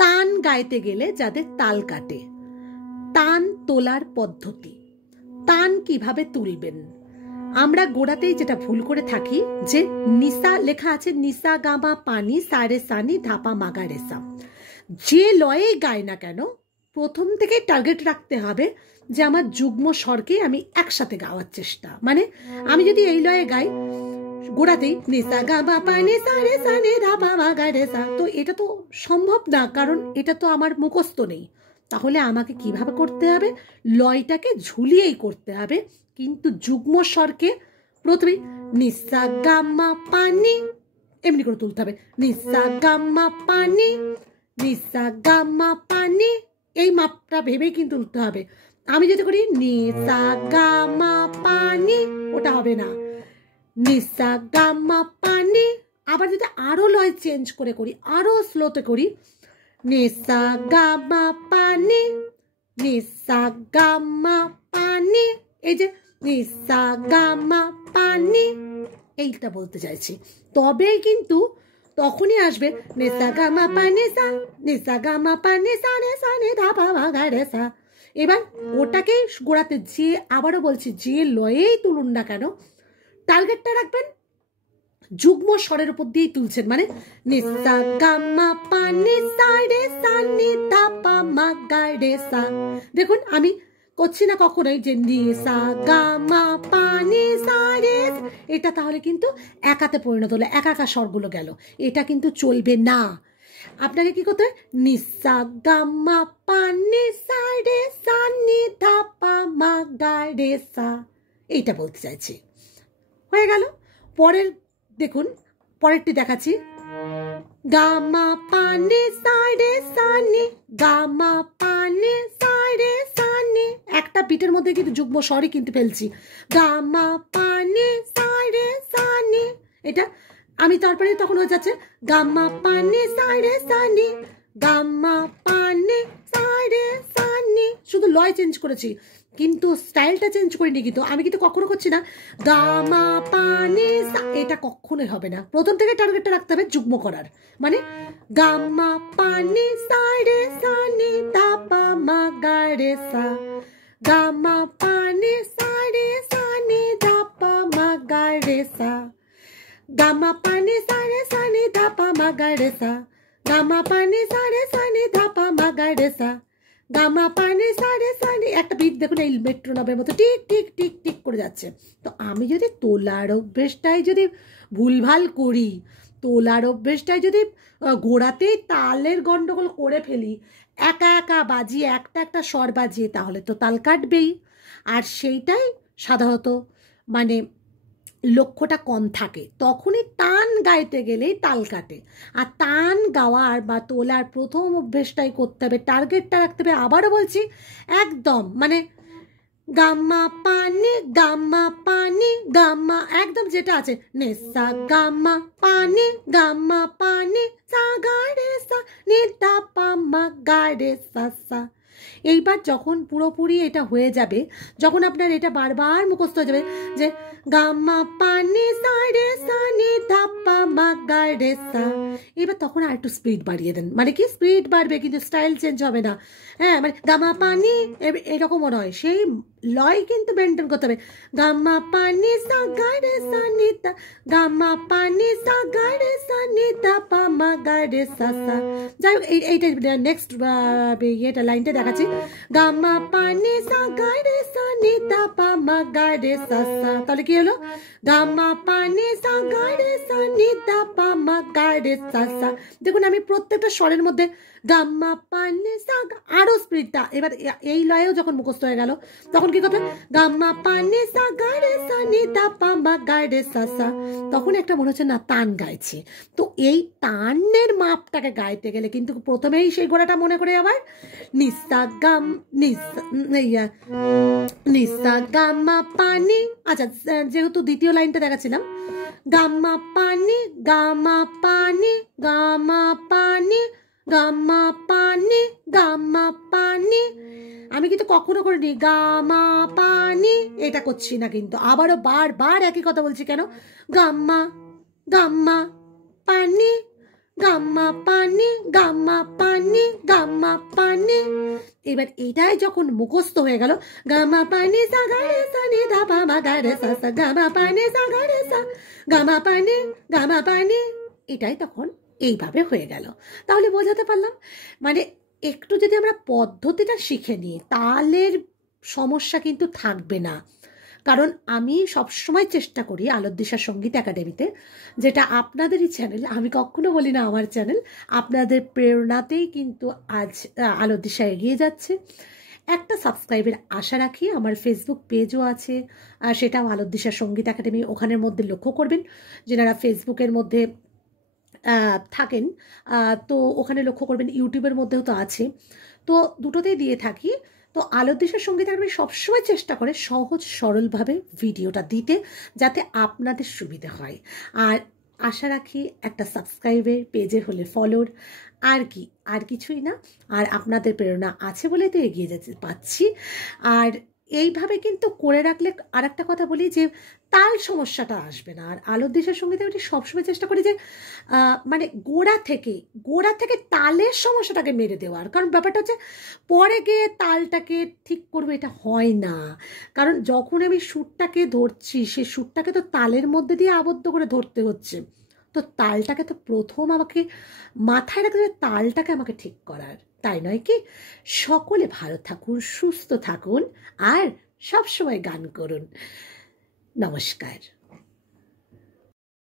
তান গাইতে গেলে যাদের তাল কাটে, তান তোলার পদ্ধতি, তান কিভাবে তুলবেন। আমরা গোড়াতেই যেটা ভুল করে থাকি যে নিসা লেখা আছে, নিসা গামা পানি সারে সানি ধাপা মাগা রেসা, যে লয়েই গায় না কেন প্রথম থেকে টার্গেট রাখতে হবে যে আমার যুগ্ম স্বরকে আমি একসাথে গাওয়ার চেষ্টা। মানে আমি যদি এই লয়ে গাই গোড়াতেই নিসা গামা পানি সারে সানি ধাপা মাগা রেসা, তো এটা তো সম্ভব না, কারণ এটা তো আমার মুখস্থ নেই। তাহলে আমাকে কিভাবে করতে হবে, লয়টাকে ঝুলিয়েই করতে হবে, কিন্তু যুগ্ম স্বরকে প্রথমে নিসা গামা পানি এমনি করে তুলতে হবে, নিসা গামা পানি, নিসা গামা পানি, এই মাপটা ভেবেই কিন্তু তুলতে হবে। আমি যদি করি নিসা গামা পানি, ওটা হবে না, নিসা গামা পানি। আবার যদি আরো লয় চেঞ্জ করে করি, আরো স্লোতে করি, নিসা গামা পানি, নিসা গামা পানি, এই যে নিসা গামা পানি, এইটা বলতে চাইছি। তবেই কিন্তু তখনই আসবে নিসা গামা পানি সা, নিসা গামা পানি সা রে সা নি ধা পা মা গা রে সা। এবার ওটাকেই গোড়াতে যে, আবারও বলছি, যে লয়েই তুলুন না কেন টার্গেটটা রাখবেন যুগ্ম স্বরের উপর দিয়েই তুলছেন। মানে নিসা গামা পানি সা রে সা নি ধা পা মা গা রে সা। দেখুন আমি করছি না কখনোই যে নিসা গামা পানি সা রে, এটা তাহলে কিন্তু একাতে পরিণত হলো, একা একা স্বরগুলো গেল, এটা কিন্তু চলবে না। আপনাকে কি করতে হবে, নিসা গামা পানি সা রে সা নি ধা পা মা গা রে সা, এইটা বলতে চাইছি। হয়ে গেল। পরের দেখুন, পরেরটি দেখাচ্ছি, গামা পানি সা রে সা নি, গামা পানি সা রে সা নি, একটা বিটের মধ্যে কিন্তু যুগ্ম স্বরই কিন্তু ফেলছি, গামা পানি সা রে সা নি, এটা আমি তারপরে তখন হয়ে যাচ্ছে গামা পানি সা রে সা নি, গামা পানি সা রে সা নি, শুধু লয় চেঞ্জ করেছি কিন্তু স্টাইলটা চেঞ্জ করিনি। কিন্তু আমি কিন্তু কখনো করছি না গামা পানি সা, এটা কখনোই হবে না। প্রথম থেকে টার্গেটটা রাখতে হবে যুগ্ম করার, মানে গামা পানি সা রে সা নি ধা পা মা গা রে সা, গামা পানি সা রে সা নি ধা পা মা গা রে সা, গামা পানি সা রে সা নি ধা পা মা গা রে সা, গামা পানি সা রে সা নি ধা পা মা গা রে সা, গামা পানি সা রে সা নি। একটা বিট দেখুন এই মেট্রোনমের মতো টিক টিক টিক টিক করে যাচ্ছে। তো আমি যদি তোলার অভ্যেসটাই যদি ভুলভাল করি, তোলার অভ্যেসটাই যদি গোড়াতেই তালের গন্ডগোল করে ফেলি, একা একা বাজিয়ে একটা একটা স্বর বাজিয়ে, তাহলে তো তাল কাটবেই। আর সেইটাই সাধারণত মানে লক্ষ্যটা কম থাকে, তখনই টান গাইতে গেলেই তাল কাটে। আর টান গাওয়ার বা তোলার প্রথম অভ্যেসটাই করতে হবে, টার্গেটটা রাখতে হবে। আবারও বলছি একদম মানে গামা পানি গামা পানি গামা, একদম যেটা আছে নেসা গামা পানি সা গা রে সা নি ধা পা মা গা রে সা সা। এইবার যখন পুরোপুরি এটা হয়ে যাবে, যখন আপনার এটা বারবার মুখস্থ হয়ে যাবে যে গামা পানি সা রে সা নি ধা পা মা গা রে সা, এবার তখন আর একটু স্পিড বাড়িয়ে দেন। মানে কি স্পিড বাড়বে কিন্তু স্টাইল চেঞ্জ হবে না। হ্যাঁ, মানে গামা পানি এরকমও নয়, সেই লয় কিন্তু মেনটেন করতে হবে। গামা পানি সা গা রে সা নি ধা, গামা পানি সা গা রে সা নি ধা পা মা গা রে সা সা। যাই হোক এইটা নেক্সট এটা লাইনটা দেখাচ্ছি, গামা পানি সা গা রে সা নি ধা পা মা গা রে সা সা। তাহলে কি হলো, গামা পানি সা গা রে সা নি ধা পা মা গা রে সা সা। দেখুন আমি প্রত্যেকটা স্বরের মধ্যে গামা পানি সা, আরো স্পিডটা। এবার এই লয়েও যখন মুখস্থ হয়ে গেল তখন কি করতে, গামা পানি সা গা রে সা নি ধা পা মা গা রে সা সা। তখন একটা মনে হচ্ছে না টান গাইছে। তো এই টানের মাপটাকে গাইতে গেলে কিন্তু প্রথমেই সেই গোড়াটা মনে করে আবার নিসা গাম নিসা গামা পানি। আচ্ছা, যেহেতু দ্বিতীয় লাইনটা দেখাচ্ছিলাম, গামা পানি গামা পানি গামা পানি গামা পানি গামা পানি, আমি কিন্তু কখনো করিনি গামা পানি, এটা করছি না। কিন্তু আবারও বারবার একই কথা বলছি কেন, গামা গামা পানি গামা পানি গামা পানি পানি গামা পানি। এবার এটাই যখন মুখস্থ হয়ে গেল, গামা পানি সা গা রে সা নি ধা পা মা গা রে সা সা, গামা পানি সা গা রে সা, গামা পানি, এটাই তখন এইভাবে হয়ে গেল। তাহলে বোঝাতে পারলাম, মানে একটু যদি আমরা পদ্ধতিটা শিখে নিই তালের সমস্যা কিন্তু থাকবে না। কারণ আমি সবসময় চেষ্টা করি আলোর দিশা সঙ্গীত একাডেমিতে, যেটা আপনাদেরই চ্যানেল, আমি কখনো বলি না আমার চ্যানেল, আপনাদের প্রেরণাতেই কিন্তু আজ আলোর দিশা এগিয়ে যাচ্ছে। একটা সাবস্ক্রাইবের আশা রাখি। আমার ফেসবুক পেজও আছে, সেটাও আলোর দিশা সঙ্গীত একাডেমি। ওখানের মধ্যে লক্ষ্য করবেন, যেনারা ফেসবুকের মধ্যে থাকেন তো ওখানে লক্ষ্য করবেন, ইউটিউবের মধ্যেও তো আছে, তো দুটোতেই দিয়ে থাকি। তো আলোর দিশার সঙ্গীত একাডেমি সবসময় চেষ্টা করে সহজ সরলভাবে ভিডিওটা দিতে, যাতে আপনাদের সুবিধে হয়। আর আশা রাখি একটা সাবস্ক্রাইবের, পেজে হলে ফলোর, আর কি, আর কিছুই না। আর আপনাদের প্রেরণা আছে বলে তো এগিয়ে যেতে পাচ্ছি। আর এইভাবে কিন্তু করে রাখলে, আর একটা কথা বলি যে তাল সমস্যাটা আসবে না। আর আলোর দিশার সঙ্গীতে আমি সবসময় চেষ্টা করি যে মানে গোড়া থেকে তালের সমস্যাটাকে মেরে দেওয়ার। কারণ ব্যাপারটা হচ্ছে পরে গিয়ে তালটাকে ঠিক করবো, এটা হয় না। কারণ যখন আমি সুরটাকে ধরছি, সে সুরটাকে তো তালের মধ্যে দিয়ে আবদ্ধ করে ধরতে হচ্ছে। তো তালটাকে তো প্রথম আমাকে মাথায় রাখতে হবে, তালটাকে আমাকে ঠিক করার, তাই নয় কি? সকলে ভালো থাকুন, সুস্থ থাকুন, আর সবসময় গান করুন। নমস্কার।